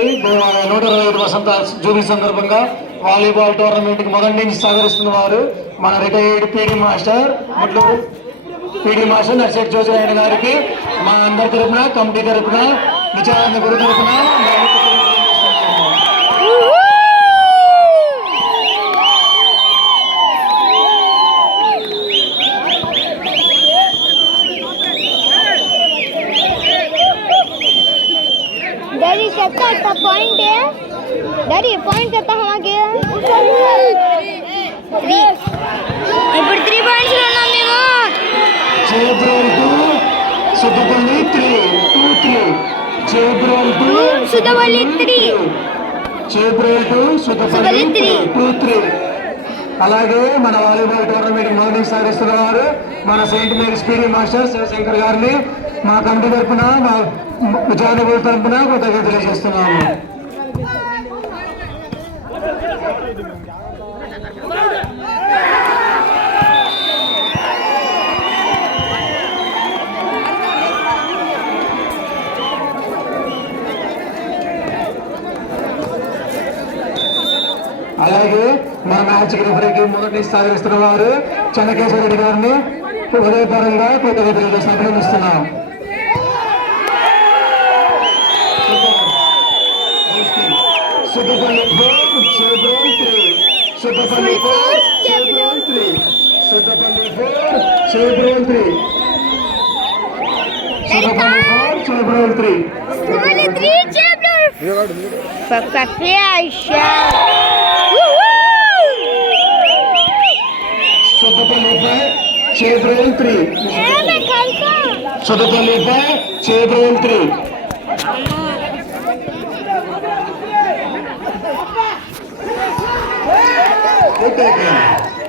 125 వసంత జూబిలీ సందర్భంగా volleyball tournament కి మొదటి నుంచి సహకరిస్తున్న వారు మన రిటైర్డ్ పీడి మాస్టర్ నర్సెట్ జోజరాయన గారికి మా అందరి తరపున కమిటీ తరపున నిత్యానంద గురు తరపున पॉइंट है डैडी पॉइंट करता हमारे ఇప్పుడు 3 పాయింట్స్ ఉన్నాం మేము సుద్దపల్లి 3 అలాగే మన వాలీబాల్ టోర్నమెంట్ మొదటి సాగిస్తున్న వారు మన saint Mary's PD master Shivashankar గారిని మా కమిటీ తరఫున మా విజయానుభవ తరఫున కృతజ్ఞతలు తెలియజేస్తున్నాము. అలాగే మన మ్యాచ్ రిఫరీకి మొదటి సహకరిస్తున్న వారు చెన్నకేశ్వర రెడ్డి గారిని హృదయపరంగా కృతజ్ఞతలు అభినందిస్తున్నాం. సుద్దపల్లి 3 Good taken.